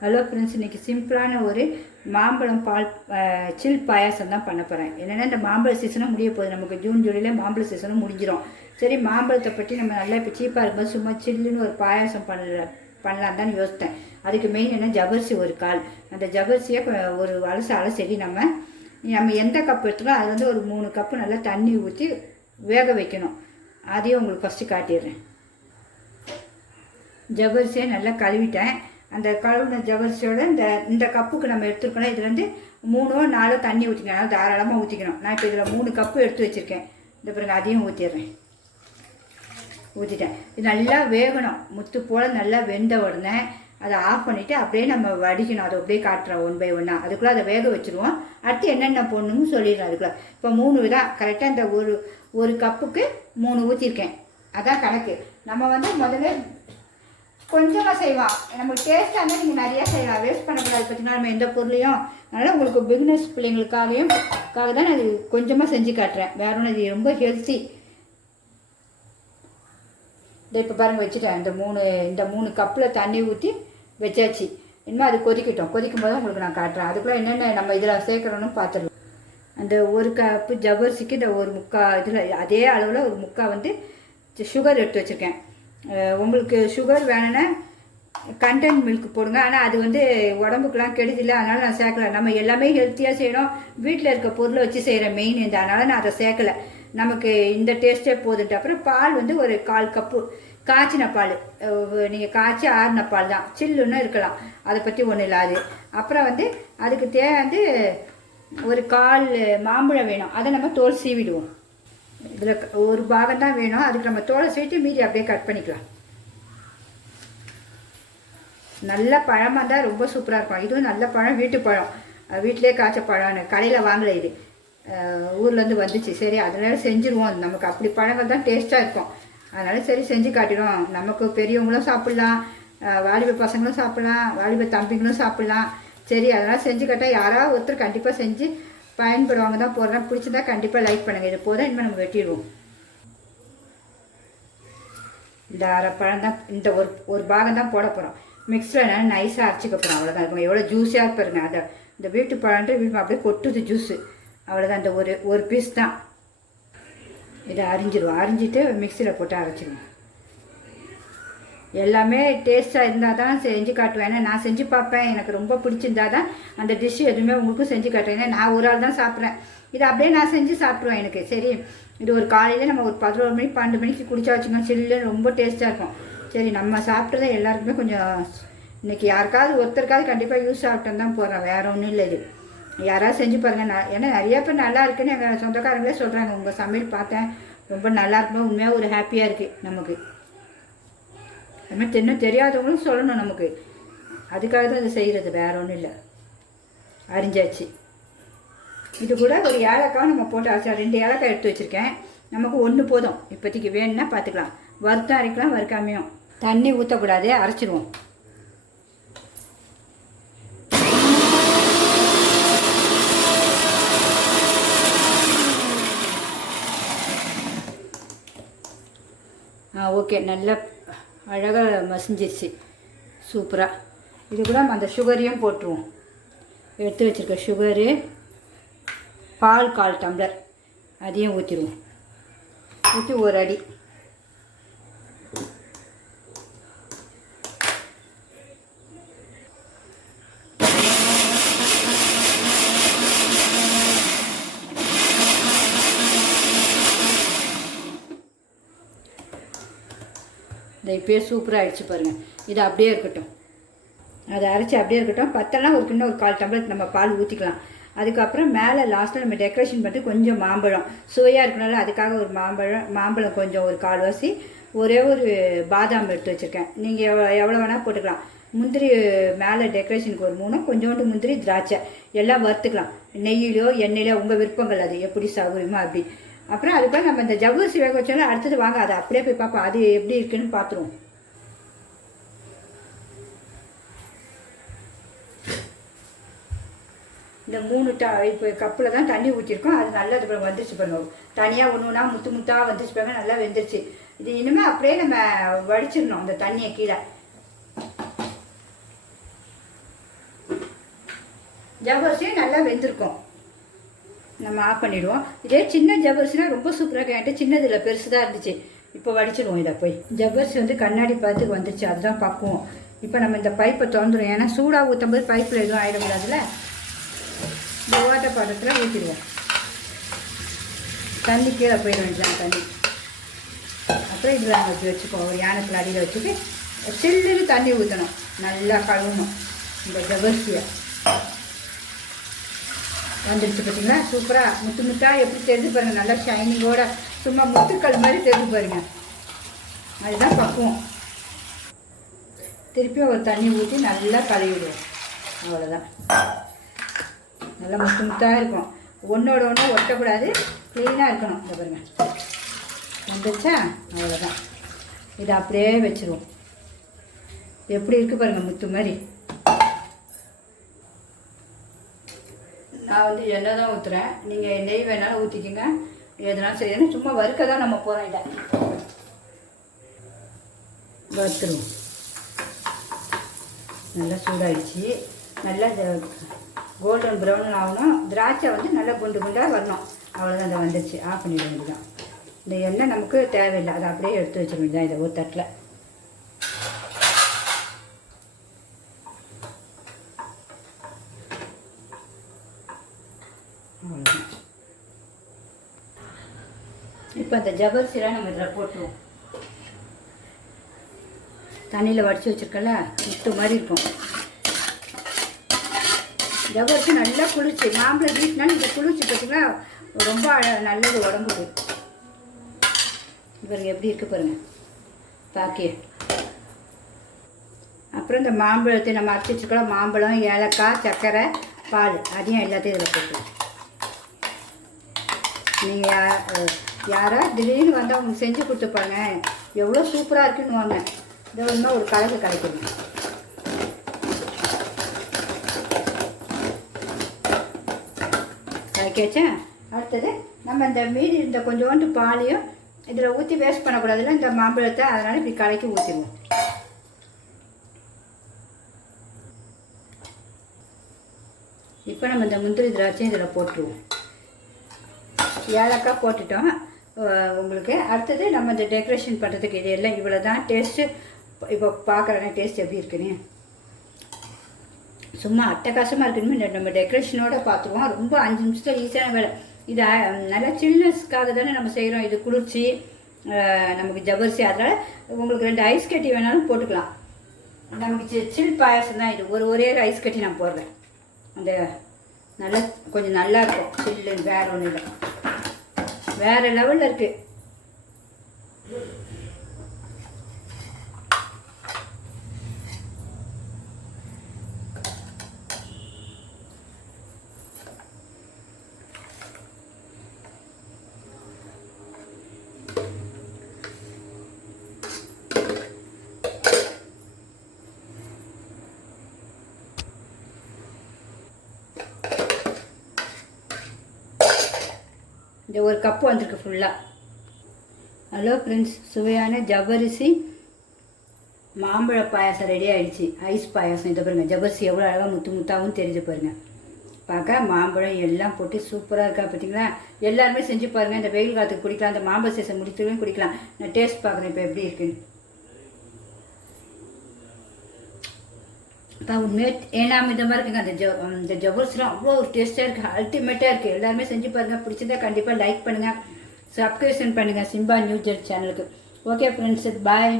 Hello friends, இன்றைக்கி சிம்பிளான ஒரு மாம்பழம் பால் சில் பாயாசம் தான் பண்ண போகிறேன். என்னென்னா இந்த மாம்பழ சீசனும் முடிய போகுது. நமக்கு ஜூன் ஜூலையில் மாம்பழ சீசனும் முடிஞ்சிடும். சரி, மாம்பழத்தை பற்றி நம்ம நல்லா இப்போ சீப்பாக இருக்கும்போது சும்மா சில்லுன்னு ஒரு பாயாசம் பண்ணலாம் தான் யோசித்தேன். அதுக்கு மெயின் என்ன, ஜவ்வரிசி ஒரு கால். அந்த ஜவ்வரிசியை ஒரு அலசடி நம்ம எந்த கப் எடுத்துக்கோ அது வந்து ஒரு 3 கப்பு நல்லா தண்ணி ஊற்றி வேக வைக்கணும். அதையும் உங்களுக்கு ஃபஸ்ட்டு காட்டிடுறேன். ஜவ்வரிசியை நல்லா கழுவிட்டேன். அந்த கழுவின ஜவ்வரிசியோட இந்த கப்புக்கு நம்ம எடுத்துருக்கோம். இதில் வந்து 3 or 4 தண்ணி ஊற்றிக்கணும். அதனால் தாராளமாக ஊற்றிக்கணும். நான் இப்போ இதில் 3 கப்பு எடுத்து வச்சுருக்கேன். இந்த பிறகு அதையும் ஊற்றிடுறேன். ஊற்றிட்டேன். இது நல்லா வேகணும். முத்து போல் நல்லா வெந்த உடனே அதை ஆஃப் பண்ணிவிட்டு அப்படியே நம்ம வடிக்கணும். அதை அப்படியே காட்டுறோம் 1 by 1. அதுக்குள்ளே அதை வேக வச்சுருவோம். அடுத்து என்னென்ன போடணும்னு சொல்லிடுறேன். அதுக்குள்ளே இப்போ 3 தான் கரெக்டாக. இந்த ஒரு கப்புக்கு 3 ஊற்றிருக்கேன். அதான் கணக்கு. நம்ம வந்து முதல்ல கொஞ்சமாக செய்வோம். நமக்கு டேஸ்ட்டாக இருந்தால் நீங்கள் நிறையா செய்யலாம். வேஸ்ட் பண்ணக்கூடாது. பார்த்தீங்கன்னா நம்ம எந்த பொருளையும். அதனால் உங்களுக்கு பிகினர்ஸ் பிள்ளைங்களுக்காக தான் நான் கொஞ்சமாக செஞ்சு காட்டுறேன். வேற ஒன்று, இது ரொம்ப ஹெல்த்தி. இதை இப்போ பாருங்கள் வச்சுட்டேன். இந்த 3 கப்பில் தண்ணி ஊற்றி வச்சாச்சு. இனிமேல் அது கொதிக்கட்டும். கொதிக்கும் போது உங்களுக்கு நான் காட்டுறேன். அதுக்குள்ளே என்னென்ன நம்ம இதில் சேர்க்குறோன்னு பார்த்துடலாம். அந்த 1 கப்பு ஜவ்வரிசிக்கு இந்த 1/4 இதில் அதே அளவில் 1/4 வந்து சுகர் எடுத்து வச்சுருக்கேன். உங்களுக்கு சுகர் வேணும்னா கண்டென்ட் மில்க் போடுங்க. ஆனால் அது வந்து உடம்புக்கெலாம் கெடுதில்லை. அதனால் நான் சேர்க்கலை. நம்ம எல்லாமே ஹெல்த்தியாக செய்யணும். வீட்டில் இருக்க பொருளை வச்சு செய்கிற மெயின் இந்த. அதனால் நான் அதை சேர்க்கலை. நமக்கு இந்த டேஸ்ட்டே போதுன்ட்டு. அப்புறம் பால் வந்து ஒரு 1/4 கப்பு காய்ச்சின பால். நீங்கள் காய்ச்சி ஆறின பால் தான். சில்லுன்னு இருக்கலாம். அதை பற்றி ஒன்றும் இல்லை அது. அப்புறம் வந்து அதுக்கு வந்து ஒரு 1/4 மாம்பழம் வேணும். அதை நம்ம தோல் சீவிடுவோம். இதில் ஒரு பாகம் தான் வேணும். அதுக்கு நம்ம தோலை சீட்டு மீதி அப்படியே கட் பண்ணிக்கலாம். நல்ல பழமாக இருந்தால் ரொம்ப சூப்பராக இருக்கும். இதுவும் நல்ல பழம், வீட்டு பழம். வீட்டிலே காய்ச்ச பழம்னு கடையில் வாங்கலை. இது ஊர்லேருந்து வந்துச்சு. சரி, அதனால செஞ்சுருவோம். நமக்கு அப்படி பழங்கள் தான் டேஸ்ட்டாக இருக்கும். அதனால சரி செஞ்சு காட்டிடுவோம். நமக்கு பெரியவங்களும் சாப்பிட்லாம், வாலிப பசங்களும் சாப்பிட்லாம், வாலிப தம்பிங்களும் சாப்பிட்லாம். சரி, அதனால் செஞ்சு காட்டால் யாராவது ஒருத்தர் கண்டிப்பாக செஞ்சு பயன்படுவாங்க தான் போடுறேன். பிடிச்சிருந்தா கண்டிப்பாக லைக் பண்ணுங்கள். இது போதும். இனிமேல் நம்ம வெட்டிடுவோம். இந்த அரை பழம் தான், இந்த ஒரு பாகம் தான் போட போகிறோம். மிக்ஸில் நைஸாக அரைச்சிக்க போகிறோம். அவ்வளோதான் இருக்கும். எவ்வளோ ஜூஸியாக இருப்பாருங்க. அதை இந்த வீட்டு பழம்ட்டு வீட்டு அப்படியே கொட்டுது ஜூஸு. அவ்வளோதான். இந்த ஒரு பீஸ் தான். இதை அரிஞ்சிடுவோம். அரிஞ்சிட்டு மிக்ஸியில் போட்டு அரைச்சிடுவோம். எல்லாமே டேஸ்ட்டாக இருந்தால் தான் செஞ்சு காட்டுவேன். ஏன்னா நான் செஞ்சு பார்ப்பேன். எனக்கு ரொம்ப பிடிச்சிருந்தா தான் அந்த டிஷ்ஷு எதுவுமே உங்களுக்கும் செஞ்சு காட்டுவேன். ஏன்னா நான் ஒரு ஆள் தான் சாப்பிட்றேன். இதை அப்படியே நான் செஞ்சு சாப்பிட்ருவேன். எனக்கு சரி, இது ஒரு காலையில் நம்ம ஒரு 11 மணி 12 மணிக்கு குடிச்சா வச்சுக்கோங்க. சில்லுன்னு ரொம்ப டேஸ்ட்டாக இருக்கும். சரி, நம்ம சாப்பிட்றத எல்லாருக்குமே கொஞ்சம் இன்றைக்கி யாருக்காவது ஒருத்தருக்காவது கண்டிப்பாக யூஸ் ஆகிட்டோன்னு தான் போடுறேன். வேறு ஒன்றும் இல்லை. இது யாராவது செஞ்சு பாருங்கள். ஏன்னா நிறைய பேர் நல்லா இருக்குன்னு எங்கள் சொந்தக்காரங்களே சொல்கிறாங்க. உங்கள் சமையல் பார்த்தேன், ரொம்ப நல்லா இருக்கணும். உண்மையாக ஒரு ஹாப்பியாக இருக்குது நமக்கு. அதுமாதிரி இன்னும் தெரியாதவங்களும் சொல்லணும் நமக்கு. அதுக்காக தான் இது செய்கிறது. வேறு ஒன்றும் இல்லை. அரிஞ்சாச்சு. இது கூட ஒரு ஏலக்காய் நம்ம போட்டு அரைச்சா 2 ஏலக்காய் எடுத்து வச்சுருக்கேன். நமக்கு 1 போதும். இப்போதைக்கு வேணும்னா பார்த்துக்கலாம். வறுத்தம் அரைக்கலாம், வறுக்காமையும். தண்ணி ஊற்றக்கூடாது, அரைச்சிடுவோம். ஓகே, நல்லா அழகாக மசிஞ்சிருச்சு. சூப்பராக. இது கூட அந்த சுகரையும் போட்டுருவோம். எடுத்து வச்சுருக்க சுகரு, பால் 1/4 டம்ளர் அதையும் ஊற்றிடுவோம். ஊற்றி ஒரு அடி. இந்த இப்போயே சூப்பராக ஆகிடுச்சு பாருங்கள். இது அப்படியே இருக்கட்டும். அதை அரைச்சி அப்படியே இருக்கட்டும். பத்தெல்லாம் ஒரு இன்னும் ஒரு 1/4 டம்ளர் நம்ம பால் ஊற்றிக்கலாம். அதுக்கப்புறம் மேலே லாஸ்ட்டில் நம்ம டெக்கரேஷன் பண்ணிட்டு கொஞ்சம் மாம்பழம் சுவையாக இருக்கனால அதுக்காக ஒரு மாம்பழம் கொஞ்சம் ஒரு 1/4 வாசி, ஒரே ஒரு பாதாம் எடுத்து வச்சுருக்கேன். நீங்கள் எவ்வளோ வேணால் போட்டுக்கலாம். முந்திரி மேலே டெக்கரேஷனுக்கு ஒரு 3, கொஞ்சோண்டு முந்திரி, திராட்சை எல்லாம் வறுத்துக்கலாம். நெய்யிலையோ எண்ணெயிலையோ உங்கள் விருப்பங்கள், அது எப்படி சௌகரியமோ அப்படி. அப்புறம் அதுக்காக நம்ம இந்த ஜவ்வரிசி வேக வச்சாலும் அடுத்தது வாங்க அதை அப்படியே போய் பார்ப்போம். அது எப்படி இருக்குன்னு பார்த்துருவோம். இந்த 3 இப்போ கப்பில் தான் தண்ணி ஊற்றிருக்கோம். அது நல்லா இது வந்துருச்சு பாருங்க. தனியாக ஒன்றுனா முத்தாக வந்துருச்சு பாருங்க. நல்லா வெந்துருச்சு. இது இனிமேல் அப்படியே நம்ம வடிச்சிடணும் அந்த தண்ணியை கீழே. ஜவ்வரிசியும் நல்லா வெந்திருக்கும். நம்ம ஆஃப் பண்ணிவிடுவோம். இதே சின்ன ஜவ்வரிசினா ரொம்ப சூப்பராக கேட்டு சின்னது இல்லை, பெருசு தான் இருந்துச்சு. இப்போ வடிச்சிடுவோம். இதை போய் ஜவ்வரிசி வந்து கண்ணாடி பார்த்துக்கு வந்துச்சு, அதுதான் பக்குவோம். இப்போ நம்ம இந்த பைப்பை திறந்துடும், ஏன்னா சூடாக ஊற்றும்போது பைப்பில் எதுவும் ஆகிடக்கூடாதுல. இந்த ஓட்ட பாத்திரத்தில் ஊற்றிடுவோம். தண்ணி கீழே போயிட வேண்டியதான் தண்ணி. அப்புறம் இதில் நம்ம வச்சு வச்சுக்கோம், ஒரு யானத்தில் அடியில் வச்சுட்டு சில்லுன்னு தண்ணி ஊற்றணும், நல்லா கழுவணும். இந்த ஜவ்வரிசியை வந்துடுச்சு பார்த்தீங்களா, சூப்பராக முத்து முத்தாக எப்படி தெரிஞ்சு பாருங்கள், நல்லா ஷைனிங்கோட சும்மா முத்துக்கள் மாதிரி தெரிஞ்சு பாருங்கள். அதுதான் பக்குவம். திருப்பி ஒரு தண்ணி ஊற்றி நல்லா கழுவிடுவோம். அவ்வளோதான். நல்லா முத்து முத்தாக இருக்கும், ஒன்றோட ஒன்று ஒட்டக்கூடாது, க்ளீனாக இருக்கணும். இந்த பாருங்கள் வந்துச்சா, அவ்வளோதான். இதை அப்படியே வச்சுருவோம். எப்படி இருக்குது பாருங்கள், முத்து மாதிரி. நான் வந்து எண்ணெய் தான் ஊற்றுறேன், நீங்கள் நெய் வேணாலும் ஊற்றிக்கிங்க, எதுனாலும் சரி. ஏன்னா சும்மா வறுக்க தான் நம்ம போகிறோம். இதை வறுத்துருவோம். நல்லா சூடாகிடுச்சு, நல்லா கோல்டன் ப்ரௌன் ஆகணும். திராட்சை வந்து நல்லா குண்டு குண்டாக வரணும். அவ்வளோதான், அதை வந்துடுச்சு. ஆஃப் பண்ணிட வேண்டியதான். இந்த எண்ணெய் நமக்கு தேவையில்லை, அதை அப்படியே எடுத்து வச்சிட வேண்டியதான் இதை ஒரு தட்டில். அவ்வளோதான். இப்போ அந்த ஜவ்வரிசிலாம் நம்ம இதில் போட்டுருவோம். தண்ணியில் வடித்து வச்சுருக்கல, முத்து மாதிரி இருக்கும். ஜவ்வரிசி நல்லா குளிர்ச்சி, மாம்பழம் வீட்டினாலும் இந்த குளிர்ச்சி பார்த்திங்கன்னா ரொம்ப நல்லது உடம்புக்கு. இவருக்கு எப்படி இருக்குது பாருங்கள் பாக்கிய. அப்புறம் இந்த மாம்பழத்தை நம்ம அரைச்சி வச்சுக்கலாம், மாம்பழம், ஏலக்காய், சர்க்கரை, பால், அதையும் எல்லாத்தையும் இதில் போட்டு. நீங்கள் யாரா திடீர்னு வந்து அவங்க செஞ்சு கொடுத்துப்பாங்க, எவ்வளோ சூப்பராக இருக்குன்னு வாங்க. இதை ஒன்றா ஒரு கலக்கு கலக்கணும். கலக்கியாச்சா. அடுத்தது நம்ம இந்த மீதி இந்த கொஞ்சோண்டு பாலையும் இதில் ஊற்றி வேஸ்ட் பண்ணக்கூடாதுல்ல இந்த மாம்பழத்தை, அதனால் இப்படி கலக்கி ஊற்றிடுவோம். இப்போ நம்ம இந்த முந்திரி திராட்சையும் இதில் போட்டுருவோம். ஏலக்காய் போட்டுட்டோம் உங்களுக்கு. அடுத்தது நம்ம இந்த டெக்கரேஷன் பண்ணுறதுக்கு இது எல்லாம் இவ்வளோ தான். டேஸ்ட்டு இப்போ பார்க்குறேன் டேஸ்ட் எப்படி இருக்குன்னு. சும்மா அட்டகாசமாக இருக்குன்னு நம்ம டெக்கரேஷனோடு பார்த்துருவோம். ரொம்ப 5 நிமிஷத்தில் ஈஸியான வேலை. இது நல்லா சில்னஸ்க்காக தானே நம்ம செய்கிறோம். இது குளிர்ச்சி நமக்கு ஜவ்வரிசி, அதனால் உங்களுக்கு 2 ஐஸ் கட்டி வேணாலும் போட்டுக்கலாம். நமக்கு சில் பாயாசம் தான் இது. ஒரே ஐஸ் கட்டி நான் போடுறேன். அந்த நல்லா கொஞ்சம் நல்லா இருக்கும் சில்லுன்னு. வேறு ஒன்றும் இல்லை, வேறு லெவலில் இருக்குது. இந்த ஒரு கப்பு வந்திருக்கு ஃபுல்லாக. ஹலோ ஃப்ரெண்ட்ஸ், சுவையான ஜவ்வரிசி மாம்பழ பாயாசம் ரெடி ஆகிடுச்சு. ஐஸ் பாயாசம். இதை பாருங்கள், ஜவ்வரிசி எவ்வளோ அழகாக முத்து முத்தாகவும் தெரிஞ்சு பாருங்கள். பார்க்க மாம்பழம் எல்லாம் போட்டு சூப்பராக இருக்கா பார்த்தீங்களா. எல்லாருமே செஞ்சு பாருங்கள். இந்த வெயில் காலத்துக்கு குடிக்கலாம், இந்த மாம்பழ சீசன் முடிச்சவங்க குடிக்கலாம். நான் டேஸ்ட் பார்க்குறேன் இப்போ எப்படி இருக்குன்னு. இப்போ உண்மையே ஏனாமிதமாக இருக்குங்க. இந்த ஜவ்வரிசிலாம் அவ்வளோ ஒரு டேஸ்ட்டாக இருக்குது, அல்டிமேட்டாக இருக்குது. எல்லாருமே செஞ்சு பாருங்கள். பிடிச்சிருந்தா கண்டிப்பாக லைக் பண்ணுங்கள், சப்ஸ்கிரிப்ஷன் பண்ணுங்கள் சிம்பா நியூஸ் சேனலுக்கு. ஓகே ஃப்ரெண்ட்ஸ், பாய்.